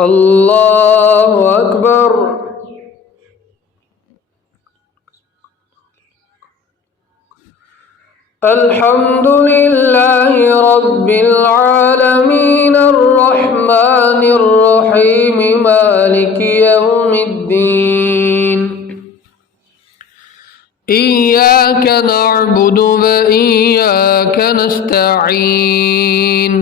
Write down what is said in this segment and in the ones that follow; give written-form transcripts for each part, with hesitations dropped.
الله أكبر. الحمد لله رب العالمين الرحمن الرحيم مالك يوم الدين. إياك نعبد وإياك نستعين.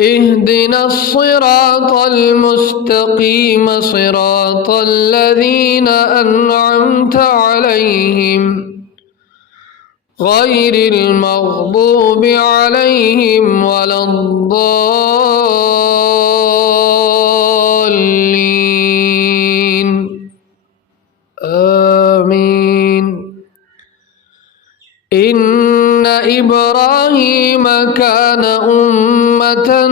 اهدنا الصراط المستقيم صراط الذين أنعمت عليهم غير المغضوب عليهم ولا الضالين. آمين. إن إبراهيم كان أمة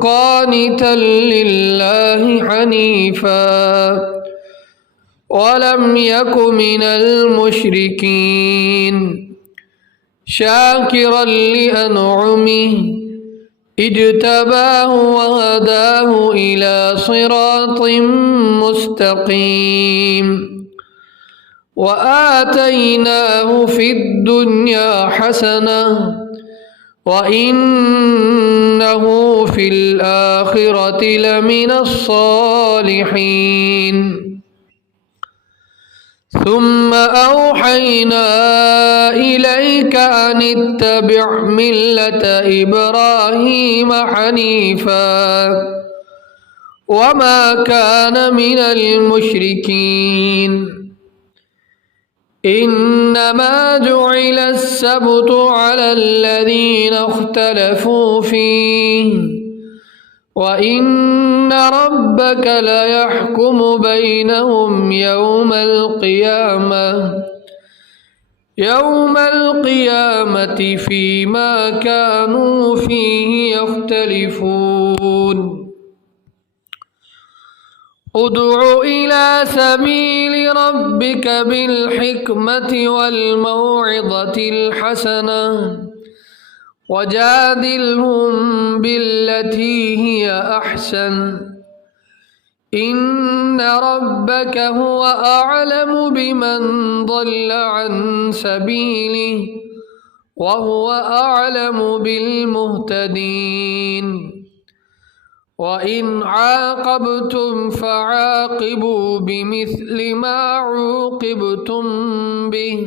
قانتا لله حنيفا ولم يك من المشركين شاكرا لأنعمه اجتباه وهداه إلى صراط مستقيم وآتيناه في الدنيا حسنة وإنه في الآخرة لمن الصالحين. ثم أوحينا إليك أن اتبع ملة إبراهيم حنيفا وما كان من المشركين. إنما جعل السبت على الذين اختلفوا فيه وإن ربك ليحكم بينهم يوم القيامة فيما كانوا فيه يختلفون. ادع إلى سبيل ربك بالحكمة والموعظة الحسنة وجادلهم بالتي هي أحسن. إن ربك هو أعلم بمن ضل عن سبيله وهو أعلم بالمهتدين. وإن عاقبتم فعاقبوا بمثل ما عوقبتم به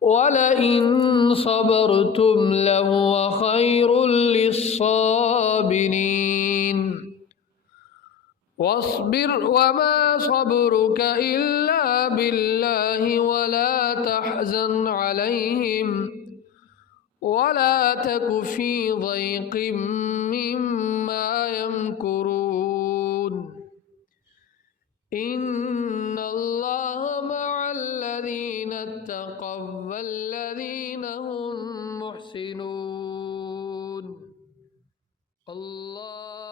ولئن صبرتم لهو خير للصابرين. واصبر وما صبرك إلا بالله ولا تحزن عليهم ولا تك في ضيق مما يمكرون. إن الله مع الذين اتقوا والذين هم محسنون. الله